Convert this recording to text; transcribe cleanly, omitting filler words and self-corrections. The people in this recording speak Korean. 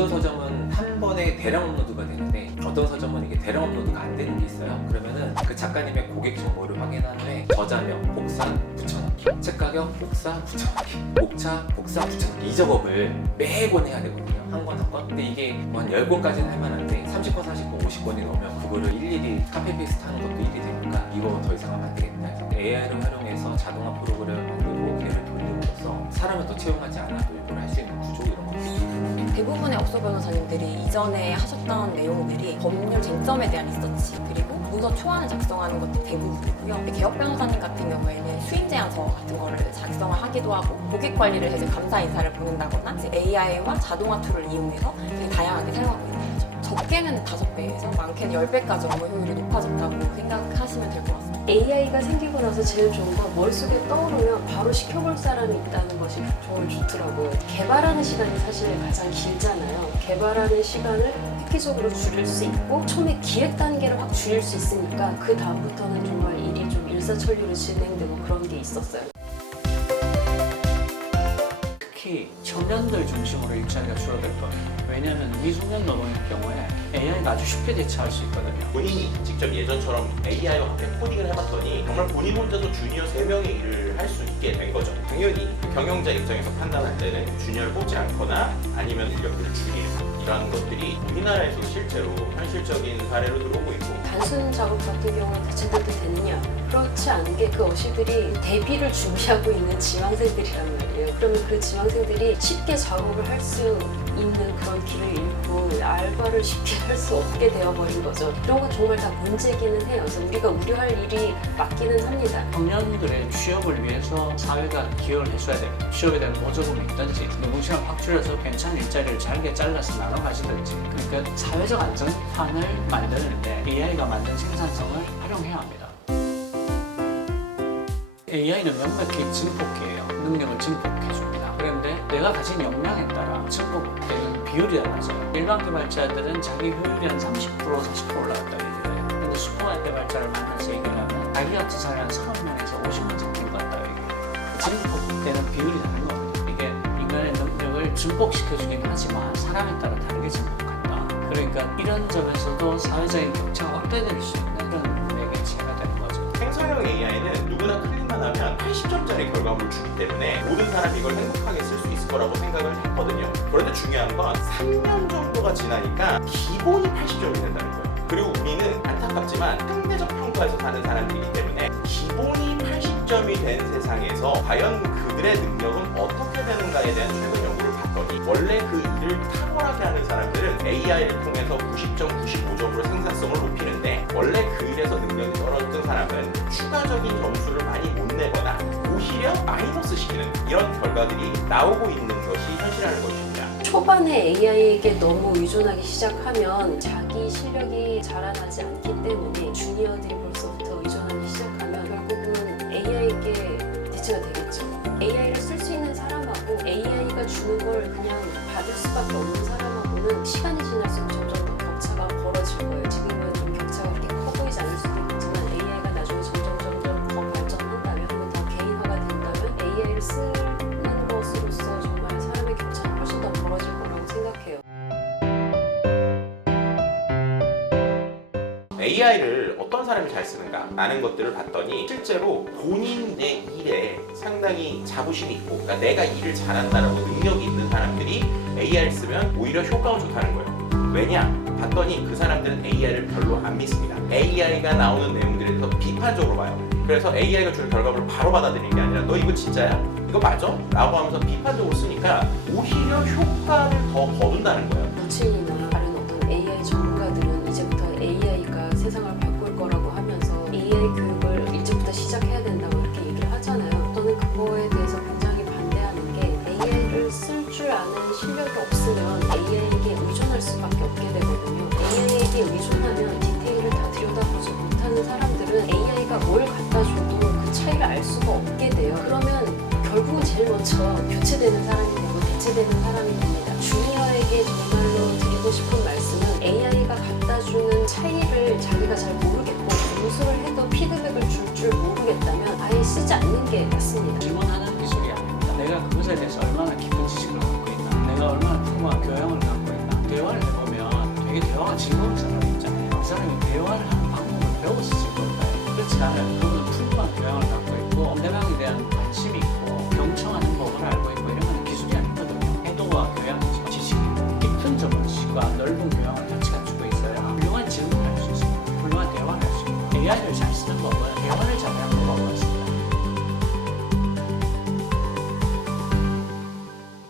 어떤 서점은 한 번에 대량 업로드가 되는데 어떤 서점은 이게 대량 업로드가 안 되는 게 있어요. 그러면은 그 작가님의 고객 정보를 확인한 후에 저자명, 복사, 붙여넣기, 책 가격, 복사, 붙여넣기, 목차, 복사, 붙여넣기 이 작업을 매번 해야 되거든요. 한 권 한 권. 근데 이게 뭐 한 10권까지는 할 만한데 30권, 40권, 50권이 넘으면 그거를 일일이 카피 페이스트 하는 것도 일이 되니까 이거 더 이상 하면 안 되겠다 해서 AI를 활용해서 자동화 프로그램을 만들고 걔를 돌림으로써 사람을 더 채용하지 않아도 이걸 할 수 있는 구조 이런 것들이 대부분의 업소 변호사님들이 이전에 하셨던 내용들이 법률 쟁점에 대한 리서치 그리고 문서 초안을 작성하는 것들이 대부분이고요. 개업 변호사님 같은 경우에는 수임 제안서 같은 거를 작성을 하기도 하고 고객 관리를 해서 감사 인사를 보낸다거나 AI와 자동화 툴을 이용해서 되게 다양하게 사용하고 있는 거죠. 적게는 5배에서 많게는 10배까지 업무 효율이 높아졌다고 생각하시면 될 것 같습니다. AI가 생기고 나서 제일 좋은 건 머릿속에 떠오르면 바로 시켜볼 사람이 있다는 것이 정말 좋더라고요. 개발하는 시간이 사실 가장 길잖아요. 개발하는 시간을 획기적으로 줄일 수 있고 처음에 기획 단계를 확 줄일 수 있으니까 그 다음부터는 정말 일이 좀 일사천리로 진행되고 그런 게 있었어요. 특히 청년들 중심으로 일자리가 줄어들 거예요. 왜냐하면 미숙련 노동의 경우에 AI가 아주 쉽게 대체할 수 있거든요. 본인이 직접 예전처럼 AI와 함께 코딩을 해봤더니 정말 본인 혼자도 주니어 3명의 일을 할 수 있게 된 거죠. 당연히 경영자 입장에서 판단할 때는 주니어를 뽑지 않거나 아니면 인력들을 줄이는 이러한 것들이 우리나라에서 실제로 현실적인 사례로 들어오고 있고 단순 작업 같은 경우는 대체돼도 되느냐? 그렇지 않은 게 그 어시들이 대비를 준비하고 있는 지망생들이란 말이에요. 그러면 그 지망생들이 쉽게 작업을 할 수 있는 그런 길을 잃고 알바를 쉽게 할 수 없게 되어버린 거죠. 이런 건 정말 다 문제기는 해요. 그래서 우리가 우려할 일이 맞기는 합니다. 청년들의 취업을 위해서 사회가 기여를 해줘야 돼요. 취업에 대한 보조금이 있든지 노동시간 확 줄여서 괜찮은 일자리를 잘게 잘라서 나눠 가시든지 그러니까 사회적 안전판을 만드는데 AI가 만든 생산성을 활용해야 합니다. AI는 명백히 증폭기예요. 능력을 증폭해줍니다. 그런데 내가 가진 역량에 따라 증폭되는 비율이 달라져요. 일반 개발자들은 자기 효율이 한 30%, 40% 올라갔다 얘기를 해요. 근데 슈퍼 개발자를 만나서 얘기를 하면 자기 같은 사람이 한 30명에서 50명 잡힌 것 같다고 얘기해요. 증폭되는 비율이 다른 거거든요. 이게 인간의 능력을 증폭시켜주긴 하지만 사람에 따라 다르게 증폭한다. 그러니까 이런 점에서도 사회적인 격차가 확대될 수 있는 그런 매개체가 되는 거죠. 생성형 AI는 누구나 클릭만 하면 80점짜리 결과물을 주기 때문에 모든 사람이 이걸 행복하게 쓸 수 있을 거라고 생각을 했거든요. 그런데 중요한 건 3년 정도가 지나니까 기본이 80점이 된다는 거예요. 그리고 우리는 안타깝지만 상대적 평가에서 사는 사람들이기 때문에 기본이 80점이 된 세상에서 과연 그들의 능력은 어떻게 되는가에 대한 최근 연구를 봤더니 원래 그 일을 탁월하게 하는 사람들은 AI를 통해서 90점, 95점으로 생산성을 높이는데 원래 그 일에서 능력이 떨어졌던 사람은 추가적인 점수를 많이 못 내거나 오히려 마이너스 시키는 이런 결과들이 나오고 있는 것이 현실이라는 것입니다. 초반에 AI에게 너무 의존하기 시작하면 자기 실력이 자라나지 않기 때문에 주니어들이 벌써부터 의존하기 시작하면 결국은 AI에게 대체가 되겠죠. AI를 쓸 수 있는 사람하고 AI가 주는 걸 그냥 받을 수밖에 없는 사람하고는 시간이 지날수록 점점 더 격차가 벌어질 거예요. 지금은 좀 격차가 그렇게 커 보이지 않을 수도 있지만 AI가 나중에 점점 더 발전한다면 그리고 더 개인화가 된다면 AI를 쓰는 것으로서 정말 사람의 격차는 훨씬 더 벌어질 거라고 생각해요. AI를 어떤 사람이 잘 쓰는가 라는 것들을 봤더니 실제로 본인의 일에 상당히 자부심이 있고 그러니까 내가 일을 잘한다라고 능력이 있는 사람들이 AI를 쓰면 오히려 효과가 좋다는 거예요. 왜냐? 봤더니 그 사람들은 AI를 별로 안 믿습니다. AI가 나오는 내용들을 더 비판적으로 봐요. 그래서 AI가 주는 결과물을 바로 받아들이는 게 아니라 너 이거 진짜야? 이거 맞아? 라고 하면서 비판적으로 쓰니까 오히려 효과를 더 거둔다는 거예요. 정치인이나 다른 어떤 AI 전문가들은 이제부터 AI가 세상을 바꿀 거라고 하면서 AI 교육을 일찍부터 시작해야 된다고 이렇게 얘기를 하잖아요. 저는 그거에 대해서 굉장히 반대하는 게 AI를 쓸 줄 아는 실력이 없으면 AI에게 의존할 수밖에 없게 되거든요. AI에게 의존하면 디테일을 다 들여다보지 못하는 사람들은 AI가 뭘 갖다 줘도 그 차이를 알 수가 없게 돼요. 그러면 결국은 제일 먼저 교체되는 사람이 되고 대체되는 사람이 됩니다. 주니어에게 정말로 드리고 싶은 말씀은 AI가 갖다 주는 차이를 자기가 잘 모르겠고 공수를 해도 피드백을 줄 줄 모르겠다면 아예 쓰지 않는 게 맞습니다. 질문하는 기술이 아닙니다. 내가 그것에 대해서 얼마나 깊은 지식을 갖고 있나, 내가 얼마나 풍부한 교양을 갖고 있나, 대화를 하는 방법을 배웠을 걸까요? 그렇지 않아요. 그분은 풍부한 교양을 갖고 있고 상대방에 대한 관심이